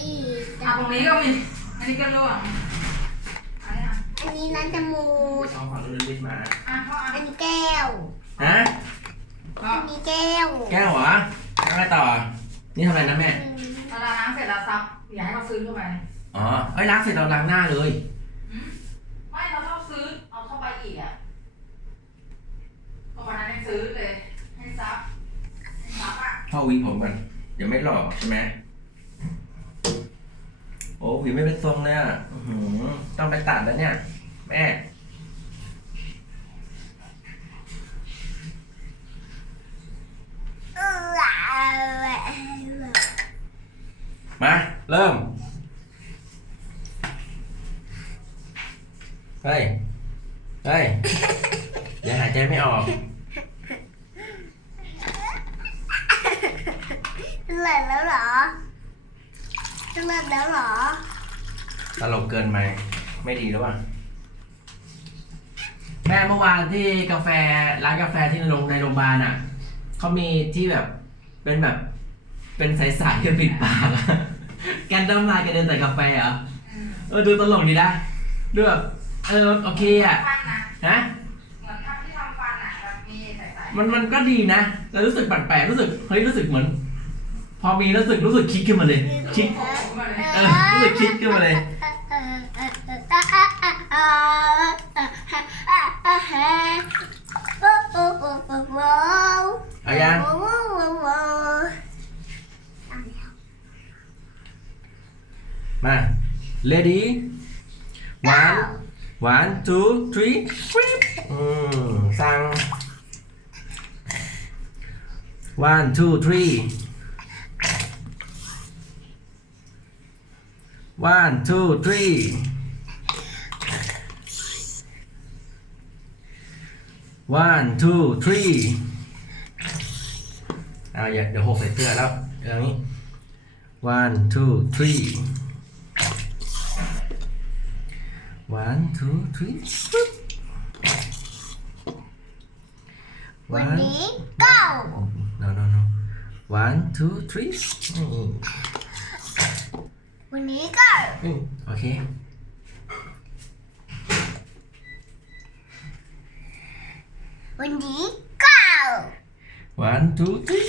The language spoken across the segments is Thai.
นี้ก็มี อันนี้ก็ร่วงอันนี้อะอันนี้ร้านจมูกเอาฝั่งนู้นลิฟต์มาอะพ่ออัอะนนี้แก้ว ฮะพ่ออันนี้แก้วแก้วเหรอแล้วอะไรต่อ นี่ทำอะไรนะแม่เวลาล้างเสร็จแล้วซับอย่าให้เขาซื้อเข้าไป อ๋อเอ้ยล้างเสร็จเราล้างหน้าเลย ไม่เราชอบซื้อ เอาเข้าไปอีกอะก็วันนั้นยังซื้อเลย ให้ซับให้ซับอะพ่อหวีผมก่อนเดี๋ยวไม่หล่อใช่ไหมโอ้หวีไม่เป็นทรงเลยอะอื้อหือต้องไปตัดแล้วเนี่ย แม่เออมา เริ่ม เฮ้ย เฮ้ย อย่าหายใจไม่ออกเลิศแล้วเหรอ เลิศแล้วเหรอ ตลกเกินไปไม่ดีหรือเปล่า แม่เมื่อวานที่กาแฟร้านกาแฟที่ในโรงในโรงพยาบาลอะเขามีที่แบบเป็นแบบ เป็นใสๆที่ปิดปากอะแกนน้ำลายกระเด็นใส่กาแฟเหรออืมเออดูตลกดีนะดูแบบเออโอเคอะฟันนะฮะเหมือนทำที่ทำฟันอะแบบมีใส่ๆมันมันก็ดีนะแต่รู้สึกแปลกๆรู้สึกเฮ้ยรู้สึกเหมือน พอมีรู้สึกรู้สึกคิดขึ้นมาเลย คิดเออรู้สึกคิดขึ้นมาเลยเอายังมา ready one one two three อืมสั่ง one two three one two three one two three เอาอย่าเดี๋ยวหกใส่เสื้อแล้วเอาอย่างนี้ one two three one two three วันนี้เก้า no no no one two three นี่ วันนี้เก้าอืมโอเค วันนี้เก้า one two three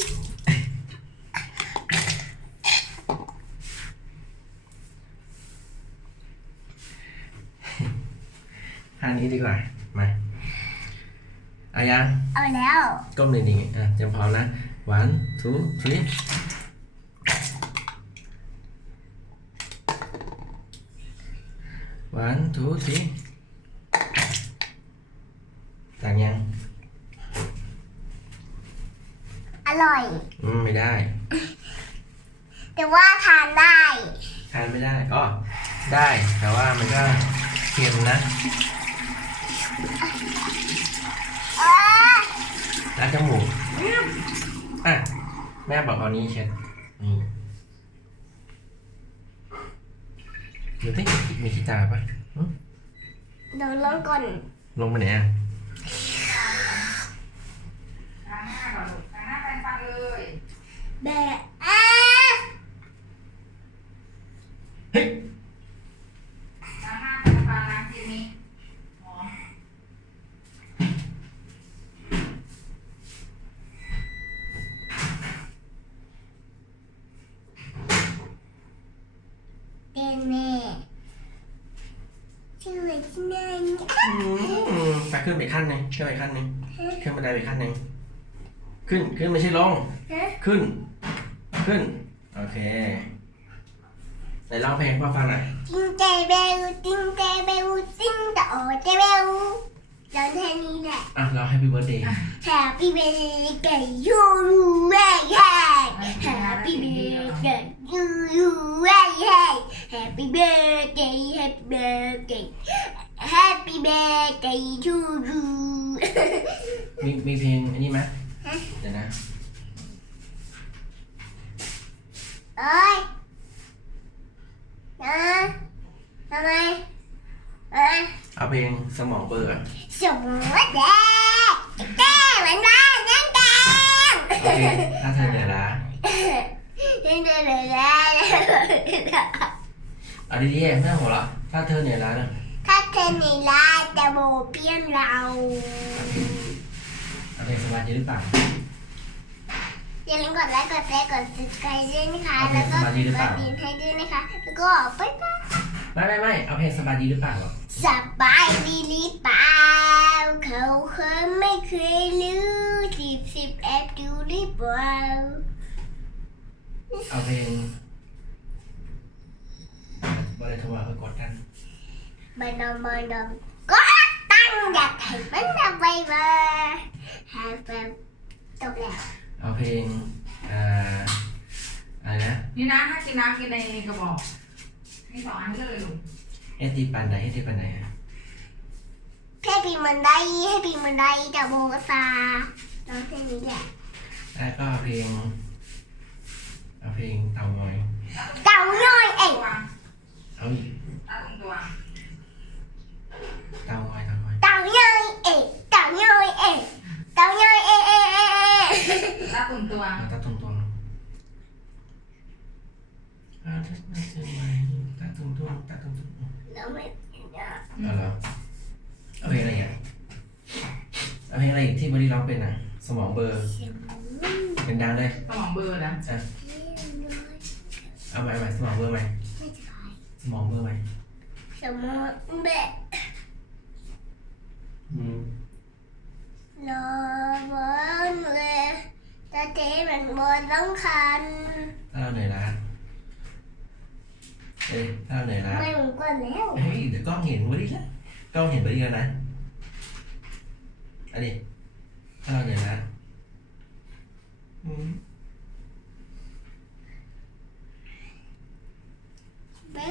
ท่านี้ดีกว่า มาอายังเอาแล้ว ก้มเลยนี่อะเตรียมพร้อมนะ one two three one two three สั่งยัง อร่อย อืมไม่ได้ แต่ว่าทานได้ ทานไม่ได้อ๋อได้ แต่ว่ามันก็เค็มนะเออล้างจมูกอะแม่บอกเอานี้เช็ดนี่ ดูสิมีขี้ตาปะหึเดี๋ยวลดก่อนลงไปไหนอะล้างหน้าก่อนลูกล้างหน้าแปรงฟันเลยแบะอะเฮ้ย ล้างหน้าแปรงฟันล้างทีนี้หอม เต้นแม่ชื่ออะไรที่นั่น อืมไป ขึ้นไปขั้นหนึ่งขึ้นไปขั้นหนึ่งขึ้นบันไดไปขั้นหนึ่งขึ้นขึ้นไม่ใช่ลงฮะขึ้น ขึ้น โอเคไหนร้องเพลงให้พ่อฟังหน่อยจิงเจเบลจิงเจเบลจิงโตเจเบลร้องแค่นี้แหละอะร้อง Happy Birthday Happy birthday to you Happy birthday to you Happy birthday Happy birthday Happy birthday to you มีมีเพลงอันนี้ไหมเดี๋ยวนะเอ้ยนะทำไมเอ้ยเอาเพลงสมองเบอร์อะสวัสดีแก้เหมือนบ้านนั่งแดงโอเคถ้าเธอเหนื่อยล้าเดินเดินเดินเดินเอาดีๆไม่ต้องหัวเราะถ้าเธอเหนื่อยล้านะถ้าเธอเหนื่อย ล้าจะโบเปี้ยนเราเอาเพลงสบายดีหรือเปล่าอย่าลืมกดไลค์กดแชร์กด subscribe ด้วยนะคะโอเคแล้วก็สบายดีหรือเปล่ากดดิ่งให้ด้วยนะคะ แล้วก็บ๊ายบายไม่ไม่ไม่เอาเพลงสบายดีหรือเปล่าสบายดีหรือเปล่าเขาเคยไม่เคยรู้สิบสิบแอบดูหรือเปล่าเอาเพลงบริโทรมาเพื่อกดกัน บันดอมบันดอมก็ตั้งอยากให้มันเอาไปมาหาแบบจบแล้วเอาเพลงอ่าอะไรนะนี่นะถ้ากินน้ำกินในกระบอกมีสองอันก็เลยลูกเอตีปันไหนเอตีปันไหนอะแค่ปีนบันไดให้ปีนบันไดจะโบกซาร้องเพลงนี้แหละแล้วก็เอาเพลงเอาเพลงเตางอยเต่าน้อยเอ็งตัวเอาอีกตาตรงตัว เตางอยเตางอยเต่าน้อยเอ็งเต่าน้อยเอ็งเต่าน้อยเอ็งเอ็งเอ็งเอ็งตาตรงตัวเอาตาตรงตรงเอาตาตรงตรงตาตรงตรงตาตรงตรงแล้วไม่เห็นอะเอาเหรอเอาเพลงอะไรอะเอาเพลงอะไรอีกที่บริร้องเป็นอะ สมองเบลอร์เสียงน้อยเป็นดังเลยสมองเบลอร์นะเอาใหม่เอาใหม่สมองเบลอร์ไหมไม่ใช่สมองเบลอร์ไหมสมมติแบบ คัน ท่าไหนอยนะเอ้ยท่าไหนอยนะ ไม่เหมือนกันแล้ว เฮ้ยเดี๋ยวกล้องเห็นบริแล้วกล้องเห็นบริแล้วนะอันนี้ท่าไหนอยนะอืม เบ๊